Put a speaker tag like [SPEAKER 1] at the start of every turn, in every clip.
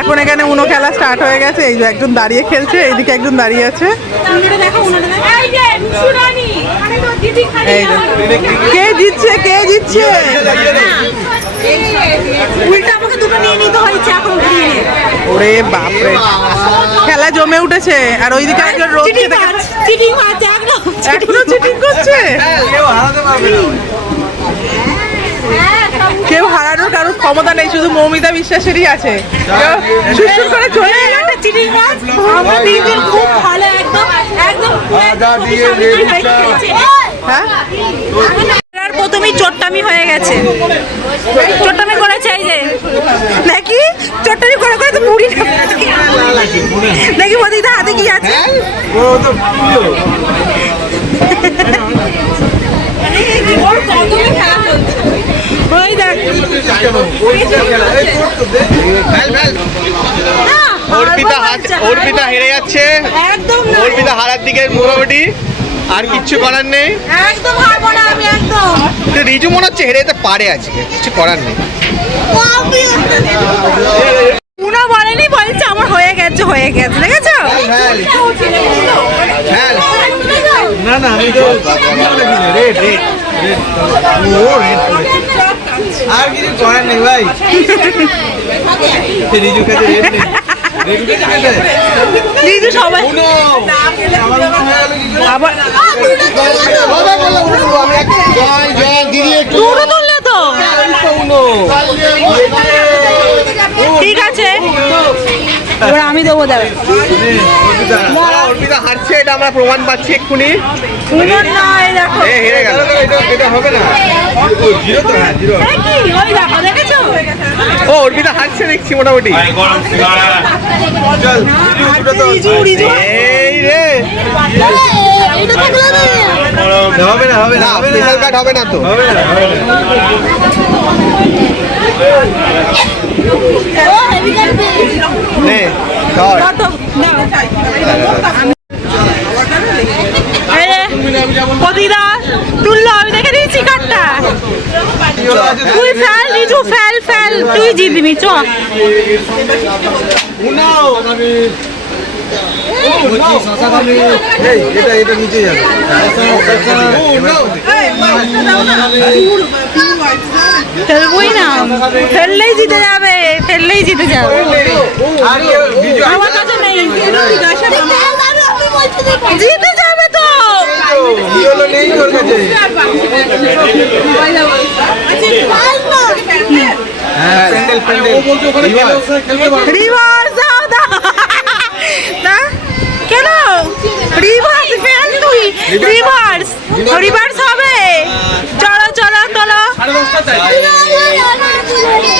[SPEAKER 1] এখন এখানে উনো খেলা স্টার্ট হয়ে গেছে এই যে একজন দাঁড়িয়ে খেলছে এইদিকে একজন দাঁড়িয়ে আছে। কে জিতছে কে জিতছে
[SPEAKER 2] উল্টা আমাকে দুটো নিয়ে নিতে হয়েছে এখন ঘুরিয়ে নিয়ে।
[SPEAKER 1] ওরে বাপরে। খেলা জমে উঠেছে আর ওইদিকে একজন রোদ
[SPEAKER 2] চিটিং
[SPEAKER 1] করছে? কেউ হারানোর কারোর ক্ষমতা নেই শুধু মৌমিতা বিশ্বাসেরই আছে। করে চলে এলো
[SPEAKER 2] একটা চিটিং মাছ, আমরা তিনজন খুব ভালো একদম, একদম পুরো একদম প্রতিসামিত হয়ে।
[SPEAKER 1] হ্যাঁ?
[SPEAKER 2] প্রথমেই চোট্টামি হয়ে গেছে। চোট্টামি করেছে এই যে। নাকি? চোট্টামি করে করে তো পুরি নাকি মোদিদা হাতে কি আছে? ওর কদমে খেলা চলছে। ওই দেখ না,
[SPEAKER 3] অর্পিতা হেরে যাচ্ছে। অর্পিতা হারার দিকে মোটামুটি আর কিচ্ছু করার নেই।
[SPEAKER 2] একদম হারবো না আমি একদম।
[SPEAKER 3] তো রিজু মনে হচ্ছে হেরে যেতে পারে আজকে কিছু করার নেই।
[SPEAKER 2] উনো বলেনি বলছে আমার হয়ে গেছে হয়ে গেছে দেখেছ?
[SPEAKER 3] হ্যাঁ
[SPEAKER 4] না না আমি তো রেড রেড। ও রেড আর করার নেই ভাই। রিজু নেই। রিজু
[SPEAKER 2] সবাই? আবার দুটো তুললে তো। ঠিক আছে। এবার আমি দেবো
[SPEAKER 3] অর্পিতা হারছে এটা আমরা প্রমাণ পাচ্ছি এক্ষুনি। হেরে গেল।
[SPEAKER 4] এটা এটা হবে না। জিরো তো হ্যাঁ জিরো
[SPEAKER 2] এ কি ওই দেখো দেখেছ
[SPEAKER 3] ও অর্পিতা হাসছে দেখছি মোটামুটি। এই রে
[SPEAKER 4] হবে না হবে না
[SPEAKER 3] না
[SPEAKER 4] হবে না।
[SPEAKER 3] স্পেশাল কার্ড হবে না তো।
[SPEAKER 4] হবে না হবে না।
[SPEAKER 3] নে ধর
[SPEAKER 2] কত এই রে, প্রতিদা তুললো আমি দেখে দিয়েছি কার্ডটা। তুই ফেল রিজু ফেল ফেল তুই জিতবি চ
[SPEAKER 4] এই এটা এটা নিচে।
[SPEAKER 2] ফেলবই না ফেললেই জিতে যাবে ফেললেই জিতে যাবে। আমার কাছে নেই। জিতে
[SPEAKER 4] হলো নেই তোর কাছে? হ্যাঁ প্যান্ডেল প্যান্ডেল।
[SPEAKER 2] রিভার্স। কেন? রিভার্স ফেল তুই। রিভার্স। রিভার্স হবে। চলো চলো চলো।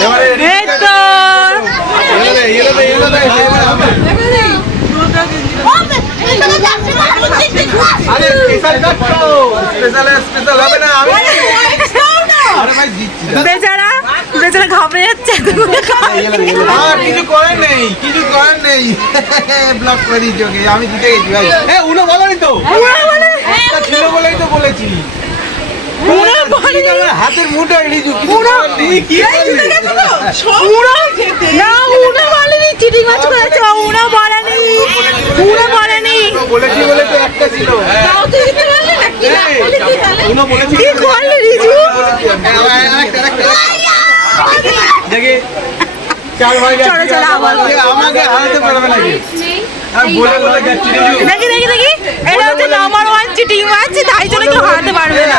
[SPEAKER 4] এবারে
[SPEAKER 2] এই তো।
[SPEAKER 4] এলো এলো এলো আরে স্পেশাল কাট তো স্পেশাল স্পেশাল হবে না আমি আরে ভাই জিতছি না।
[SPEAKER 2] বেচারা বেচারা ঘাবড়ে যাচ্ছে।
[SPEAKER 4] আর কিছু করার নেই কিছু করার নেই। ব্লক করে দিয়েছি ওকে আমি জিতে গেছি ভাই। এ উনো বলনি তো? ছিল বলেই তো বলেছি। হাতের করার নেই
[SPEAKER 2] উনো না উনো বলেনি চিটিং মাছ করেছে কি দেখি। দেখি এটা
[SPEAKER 4] হচ্ছে নাম্বার ওয়ান চিটিং
[SPEAKER 2] মারছি তাই জন্য
[SPEAKER 4] কেউ হারাতে পারবে
[SPEAKER 2] না।